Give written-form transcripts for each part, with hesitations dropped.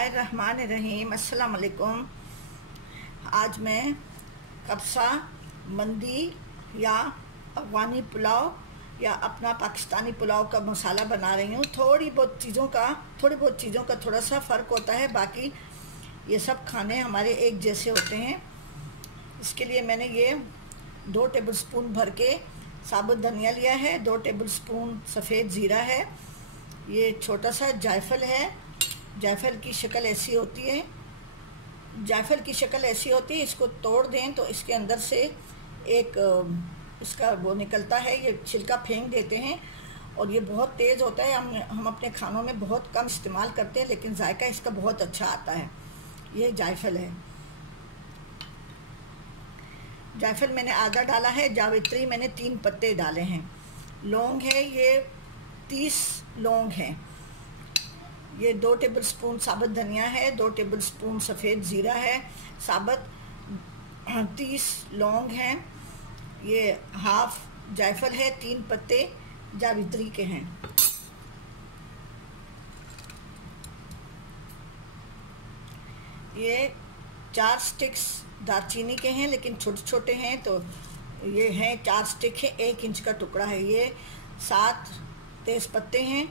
बिस्मिल्लाहिर्रहमानिर्रहीम। अस्सलाम वालेकुम। आज मैं कब्सा, मंदी या अफ़गानी पुलाव या अपना पाकिस्तानी पुलाव का मसाला बना रही हूँ। थोड़ी बहुत चीज़ों का थोड़ा सा फ़र्क होता है, बाकी ये सब खाने हमारे एक जैसे होते हैं। इसके लिए मैंने ये 2 टेबलस्पून भर के साबुत धनिया लिया है, 2 टेबलस्पून सफ़ेद ज़ीरा है, ये छोटा सा जायफल है। जायफल की शक्ल ऐसी होती है, इसको तोड़ दें तो इसके अंदर से एक इसका वो निकलता है, ये छिलका फेंक देते हैं और ये बहुत तेज़ होता है। हम अपने खानों में बहुत कम इस्तेमाल करते हैं, लेकिन जायका इसका बहुत अच्छा आता है। ये जायफल है, जायफल मैंने आधा डाला है। जावित्री मैंने 3 पत्ते डाले हैं। लौंग है, ये 30 लौंग हैं। ये 2 टेबलस्पून साबुत धनिया है, 2 टेबलस्पून सफ़ेद ज़ीरा है साबुत, 30 लौंग हैं, ये हाफ जायफल है, 3 पत्ते जावित्री के हैं। ये 4 स्टिक्स दालचीनी के हैं, लेकिन छोटे छोटे हैं, तो ये हैं 4 स्टिक है, 1 इंच का टुकड़ा है। ये 7 तेज़ पत्ते हैं,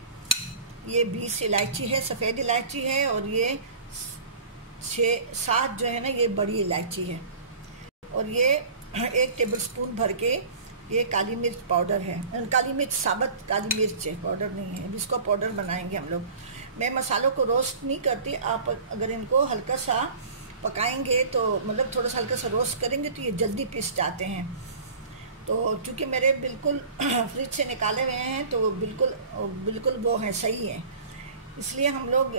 ये 20 इलायची है, सफ़ेद इलायची है, और ये 6-7 जो है ना, ये बड़ी इलायची है। और ये 1 टेबलस्पून भर के ये काली मिर्च पाउडर है, काली मिर्च साबुत काली मिर्च है, पाउडर नहीं है। इसको पाउडर बनाएंगे हम लोग। मैं मसालों को रोस्ट नहीं करती। आप अगर इनको हल्का सा पकाएंगे तो मतलब थोड़ा सा हल्का सा रोस्ट करेंगे तो ये जल्दी पिस जाते हैं। तो चूँकि मेरे बिल्कुल फ्रिज से निकाले हुए हैं तो बिल्कुल वो है, सही है। इसलिए हम लोग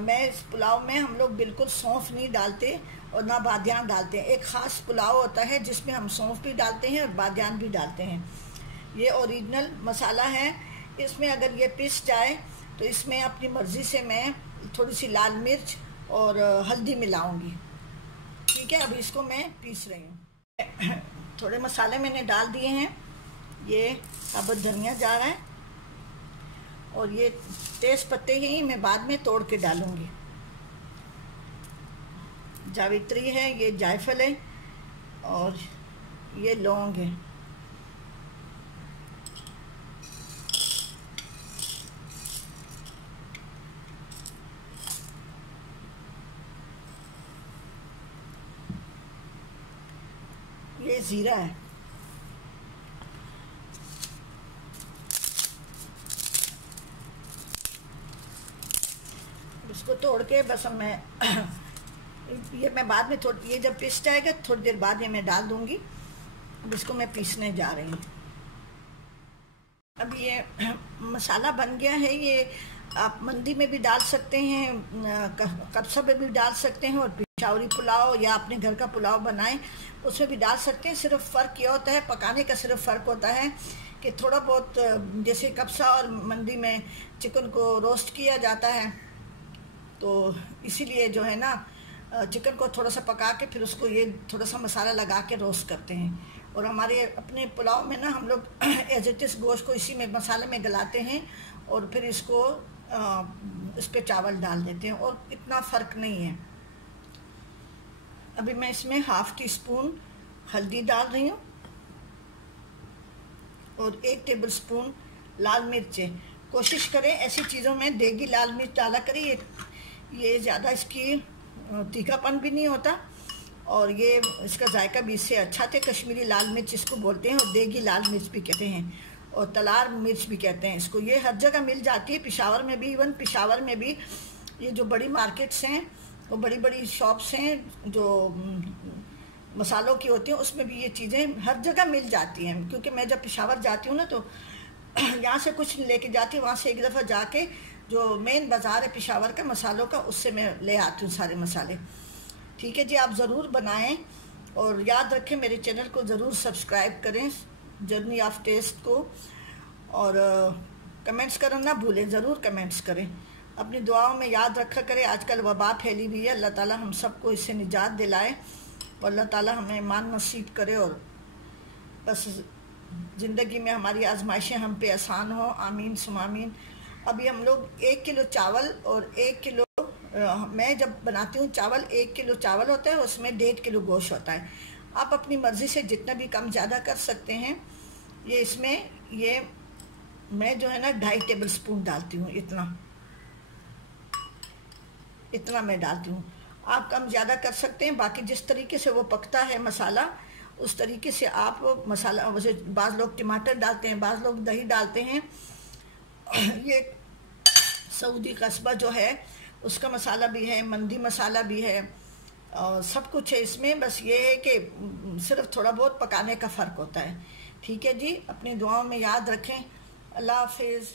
मैं इस पुलाव में हम लोग बिल्कुल सौंफ नहीं डालते और ना बादियान डालते हैं। एक ख़ास पुलाव होता है जिसमें हम सौंफ भी डालते हैं और बादियान भी डालते हैं। ये ओरिजिनल मसाला है। इसमें अगर ये पिस जाए तो इसमें अपनी मर्ज़ी से मैं थोड़ी सी लाल मिर्च और हल्दी मिलाऊंगी। ठीक है, अभी इसको मैं पीस रही हूँ। थोड़े मसाले मैंने डाल दिए हैं। ये साबुत धनिया जा रहा है और ये तेज़ पत्ते ही मैं बाद में तोड़ के डालूंगी। जावित्री है, ये जायफल है और ये लौंग है। ये ज़ीरा है। इसको तोड़ के बस मैं बाद में ये जब पिस जाएगा थोड़ी देर बाद ये मैं डाल दूंगी। अब इसको मैं पीसने जा रही हूँ। अब ये मसाला बन गया है। ये आप मंदी में भी डाल सकते हैं, कब्सा में भी डाल सकते हैं, और पिशावरी पुलाव या अपने घर का पुलाव बनाएं उसमें भी डाल सकते हैं। सिर्फ फ़र्क यह होता है, पकाने का सिर्फ फ़र्क होता है कि थोड़ा बहुत जैसे कब्सा और मंदी में चिकन को रोस्ट किया जाता है, तो इसीलिए जो है ना चिकन को थोड़ा सा पका के फिर उसको ये थोड़ा सा मसाला लगा के रोस्ट करते हैं। और हमारे अपने पुलाव में ना हम लोग एज इट इज़ गोश्त को इसी में मसाले में गलाते हैं और फिर इसको इस पर चावल डाल देते हैं, और इतना फ़र्क नहीं है। अभी मैं इसमें हाफ टी स्पून हल्दी डाल रही हूँ और 1 टेबलस्पून लाल मिर्च है। कोशिश करें ऐसी चीज़ों में देगी लाल मिर्च डाला करें। ये ज़्यादा इसकी तीखापन भी नहीं होता और ये इसका जायका भी इससे अच्छा थे। कश्मीरी लाल मिर्च इसको बोलते हैं और देगी लाल मिर्च भी कहते हैं और तलार मिर्च भी कहते हैं इसको। ये हर जगह मिल जाती है, पेशावर में भी। इवन पेशावर में भी ये जो बड़ी मार्केट्स हैं, वो बड़ी बड़ी शॉप्स हैं जो मसालों की होती हैं, उसमें भी ये चीज़ें हर जगह मिल जाती हैं। क्योंकि मैं जब पेशावर जाती हूँ ना तो यहाँ से कुछ लेके जाती हूँ, वहाँ से एक दफ़ा जाके जो मेन बाज़ार है पेशावर का मसालों का, उससे मैं ले आती हूँ सारे मसाले। ठीक है जी, आप ज़रूर बनाएं और याद रखें मेरे चैनल को ज़रूर सब्सक्राइब करें, जर्नी ऑफ टेस्ट को, और कमेंट्स करना ना भूलें, ज़रूर कमेंट्स करें। अपनी दुआओं में याद रखा करें। आजकल वबा फैली हुई है, अल्लाह ताला हम सबको इससे निजात दिलाए और अल्लाह ताला हमें ईमान नसीब करे और बस ज़िंदगी में हमारी आजमाइशें हम पे आसान हो। आमीन सुम आमीन। अभी हम लोग 1 किलो चावल और 1 किलो मैं जब बनाती हूँ चावल, 1 किलो चावल होता है, उसमें 1.5 किलो गोश्त होता है। आप अपनी मर्ज़ी से जितना भी कम ज़्यादा कर सकते हैं। ये इसमें ये मैं जो है ना 2.5 टेबल स्पून डालती हूँ, इतना मैं डालती हूँ। आप कम ज़्यादा कर सकते हैं। बाकी जिस तरीके से वो पकता है मसाला, उस तरीके से आप मसाला, वैसे बाज़ लोग टमाटर डालते हैं, बाज़ लोग दही डालते हैं। ये सऊदी कस्बा जो है उसका मसाला भी है, मंदी मसाला भी है, और सब कुछ है इसमें। बस ये है कि सिर्फ थोड़ा बहुत पकाने का फ़र्क होता है। ठीक है जी, अपनी दुआओं में याद रखें। अल्लाह हाफिज़।